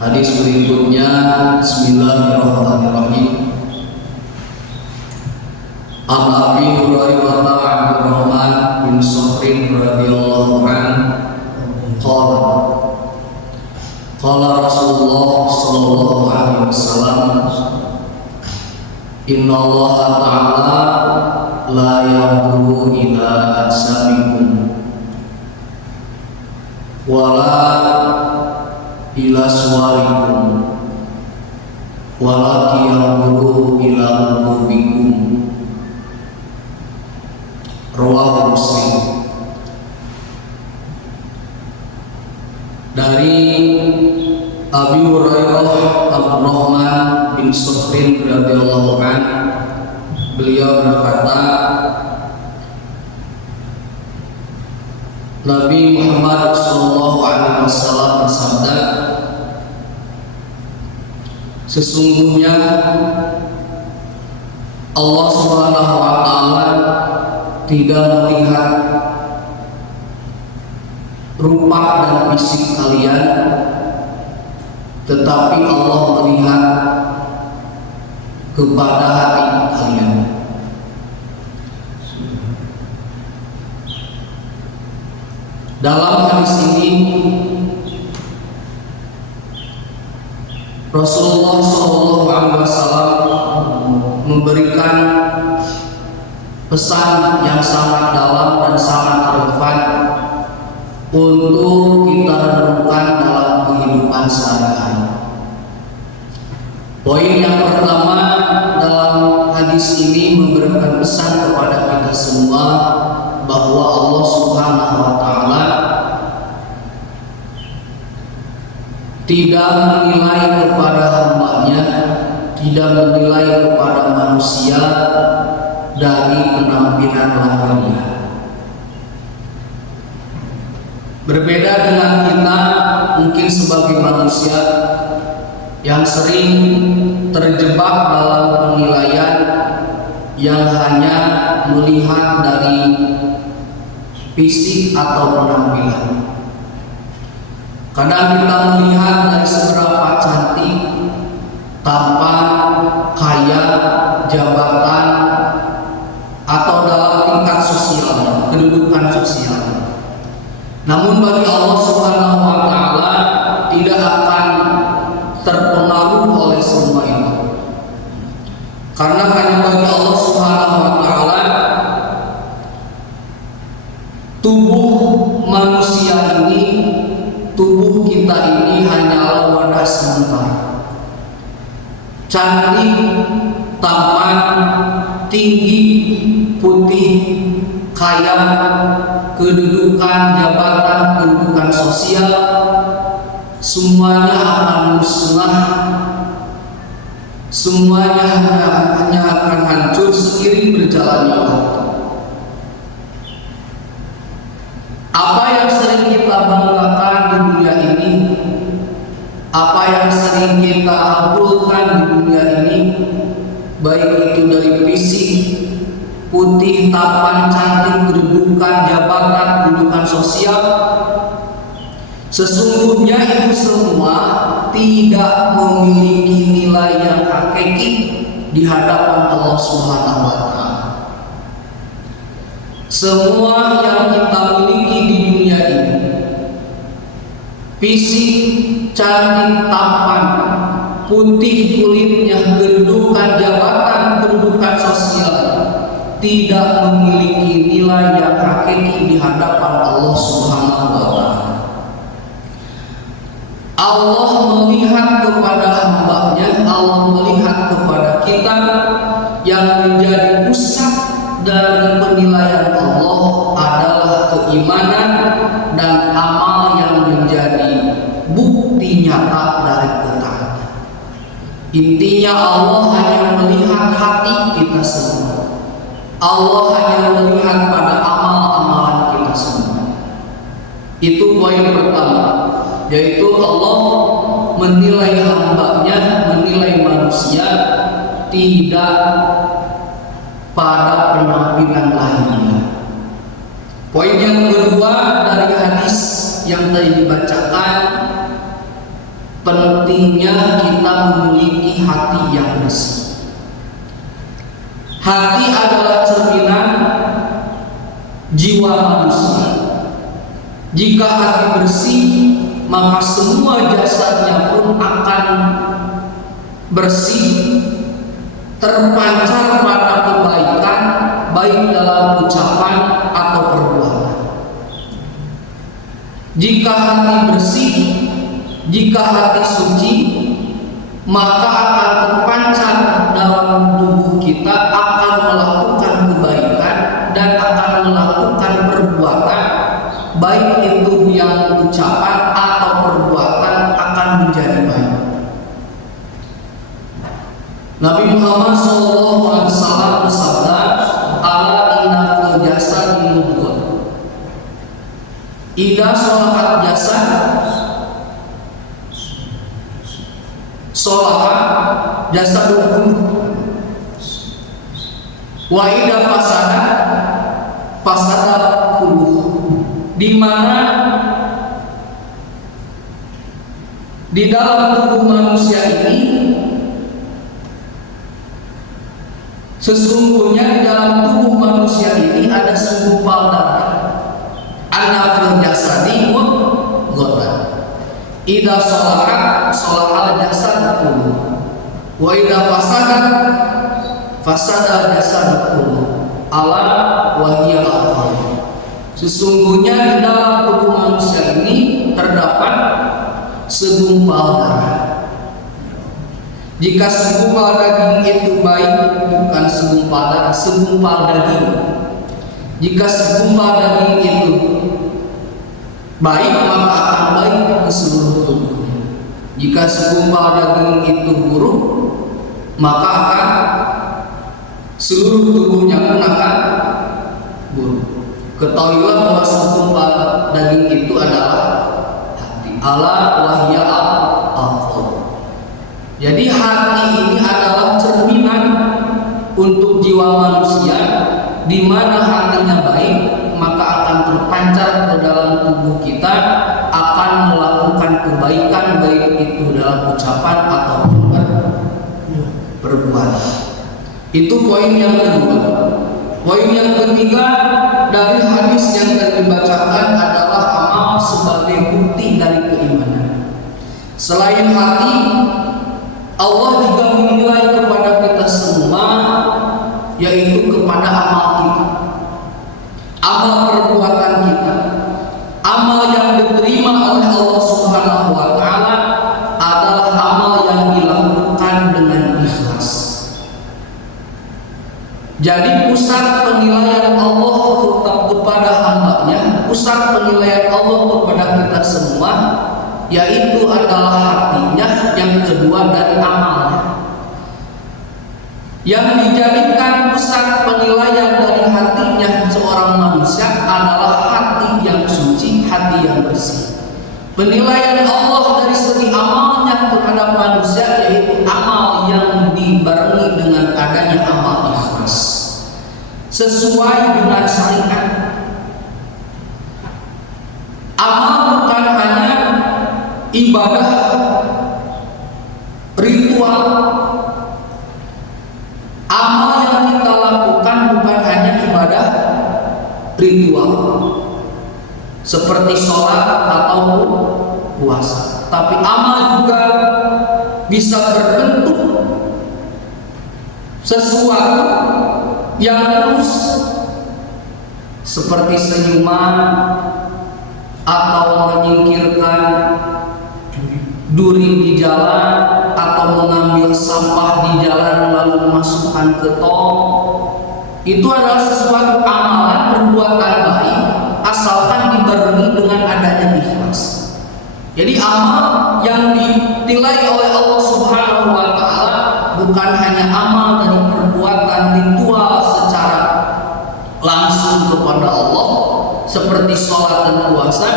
Hadis berikutnya, Bismillahirrahmanirrahim. An Abi Hurairah Abdurrahman bin Sakhrin radhiyallahu anhu qala qala Rasulullah sallallahu alaihi wasallam, Inna Allah ta'ala la yanzuru ila ajsamikum wala ila suwarikum walaki yanzuru ila qulubikum. Rawahu Muslim. Dari Abi Hurairah Abdurrahman bin Sakhrin radhiyallahu anhu, beliau berkata, Nabi Muhammad sallallahu alaihi wasallam bersabda, sesungguhnya Allah Subhanahu wa taala tidak melihat rupa dan fisik kalian, tetapi Allah melihat kepada hati kalian. Dalam hadis ini Rasulullah SAW memberikan pesan yang sangat dalam dan sangat relevan untuk kita renungkan dalam kehidupan sehari-hari. Poin yang pertama dalam hadis ini memberikan pesan kepada kita semua bahwa Allah Subhanahu wa taala tidak menilai kepada hamba-Nya, tidak menilai kepada manusia dari penampilan lahirnya. Berbeda dengan kita mungkin sebagai manusia yang sering terjebak dalam penilaian yang hanya melihat dari fisik atau penampilan. Kadang kita melihat dari seberapa cantik, tampan, kaya, jabatan, atau dalam tingkat sosial, kedudukan sosial. Namun bagi Allah Subhanahu wa taala tidak akan terpengaruh oleh semua itu. Karena hanya bagi Allah Subhanahu wa taala tubuh manusia ini, tubuh kita ini hanyalah wadah sementara. Cantik, tampan, tinggi, putih, kaya, kedudukan, jabatan, kedudukan sosial, semuanya akan musnah, semuanya hanya akan hancur seiring berjalannya waktu. Apa yang sering kita banggakan di dunia ini, apa yang sering kita abulkan di dunia ini, baik itu dari fisik, putih, tampan, cantik, kedudukan, jabatan, kedudukan sosial, sesungguhnya itu semua tidak memiliki nilai yang hakiki di hadapan Allah Subhanahu wa taala. Semua yang kita miliki di dunia ini, fisik, cantik, tampan, putih kulitnya, kedudukan jabatan, kedudukan sosial, tidak memiliki nilai yang hakiki di hadapan Allah Subhanahu wa taala. Allah melihat kepada hamba-Nya, Allah melihat kepada kita yang menjadi pusat dari penilaian Allah adalah keimanan dan amal yang menjadi bukti nyata dari ketaatan. Intinya Allah hanya melihat hati kita semua. Allah hanya melihat pada amal-amalan kita semua. Itu poin pertama, yaitu Allah menilai hamba-Nya, menilai manusia tidak pada penampilan lahirnya. Poin yang kedua dari hadis yang tadi dibacakan, pentingnya kita memiliki hati yang bersih. Hati adalah cerminan jiwa manusia. Jika hati bersih, maka semua jasadnya pun akan bersih, terpancar pada kebaikan, baik dalam ucapan atau perbuatan. Jika hati bersih, jika hati suci, maka akan terpancar dalam tubuh kita, akan melakukan kebaikan dan akan melakukan perbuatan, baik itu yang ucapan atau perbuatan akan menjadi baik. Nabi Muhammad SAW bersabda, "Ala inna fil jasadi mudghah. Idza sholahat jasad, sholahat jasadul kulluh. Wa idza fasada, fasada kulluh." Di mana di dalam tubuh manusia ini, sesungguhnya di dalam tubuh manusia ini ada segumpal darah. Anna fil jasadi mudghah. Idza sholahat sholahal jasad kulluh. Wa idza fasadat fasada jasad kulluh. Ala wa hiya al-qalb. Sesungguhnya di dalam tubuh manusia ini terdapat segumpal darah. Jika segumpal daging itu baik, bukan segumpal darah, segumpal daging. Jika segumpal daging itu baik, maka akan baik ke seluruh tubuhnya. Jika segumpal daging itu buruk, maka akan seluruh tubuhnya pun akan buruk. Ketahuilah bahwa segumpal daging itu adalah hati. Ala wahya al-qalb. Jadi hati ini adalah cerminan untuk jiwa manusia. Di mana hatinya baik, maka akan terpancar ke dalam tubuh kita, akan melakukan kebaikan, baik itu dalam ucapan atau perbuatan. Itu poin yang kedua. Poin yang ketiga dari hadis yang tadi dibacakan adalah amal sebagai bukti dari keimanan. Selain hati, Allah juga menilai kepada kita semua, yaitu kepada amal kita, amal perbuatan kita, amal yang diterima oleh Allah Subhanahu wa Ta'ala adalah amal yang dilakukan dengan ikhlas. Jadi pusat penilaian Allah tetap kepada hamba-Nya, pusat penilaian Allah kepada kita semua, yaitu adalah hatinya, yang kedua dari amalnya. Yang dijadikan pusat penilaian dari hatinya seorang manusia adalah hati yang suci, hati yang bersih. Penilaian Allah dari segi amalnya terhadap manusia yaitu amal yang dibarengi dengan adanya amal ikhlas, sesuai dengan syariat. Amal bukan hanya ibadah ritual. Amal yang kita lakukan bukan hanya ibadah ritual seperti sholat atau puasa, tapi amal juga bisa berbentuk sesuatu yang tulus seperti senyuman atau menyingkirkan duri di jalan atau mengambil sampah di jalan lalu memasukkan ke tong. Itu adalah sesuatu amalan perbuatan baik asalkan dibarengi dengan adanya ikhlas. Jadi amal yang dinilai oleh Allah Subhanahu wa Ta'ala bukan hanya amal dari perbuatan ritual secara langsung kepada Allah seperti sholat dan puasa,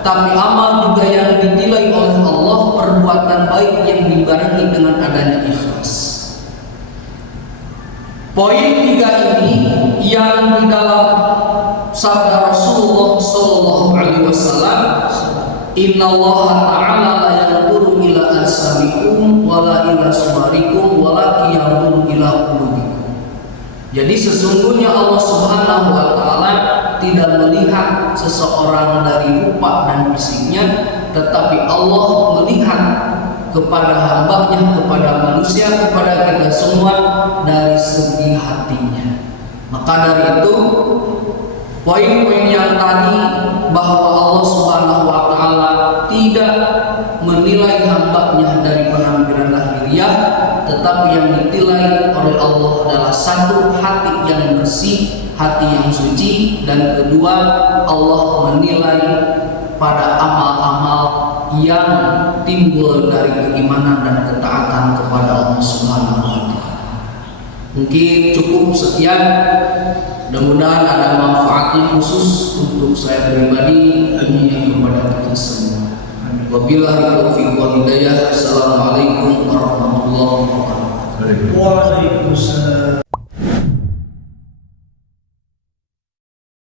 tapi amal juga yang dinilai oleh Allah perbuatan baik yang dibarengi dengan adanya ikhlas. Poin tiga ini yang di dalam sabda Rasulullah SAW Innallaha ta'ala la yanzuru ila ajsamikum wala ila suwarikum walakin yanzuru ila qulubikum. Jadi sesungguhnya Allah Subhanahu wa taala tidak melihat seseorang dari rupa dan fisiknya, tetapi Allah melihat kepada hambanya, kepada manusia, kepada kita semua dari segi hatinya. Maka dari itu poin-poin yang tadi bahwa Allah Subhanahu wa taala tidak menilai hambanya dari penampilan lahiriah, tetapi yang dinilai oleh Allah adalah satu, hati yang bersih, hati yang suci, dan kedua, Allah menilai pada amal-amal yang timbul dari keimanan dan ketaatan kepada Allah Subhanahu wa taala. Mungkin cukup sekian. Mudah-mudahan ada manfaatnya khusus untuk saya pribadi, amin kepada kita semua. Wabillahi taufiq wal hidayah. Assalamualaikum warahmatullahi wabarakatuh. Waalaikumsalam.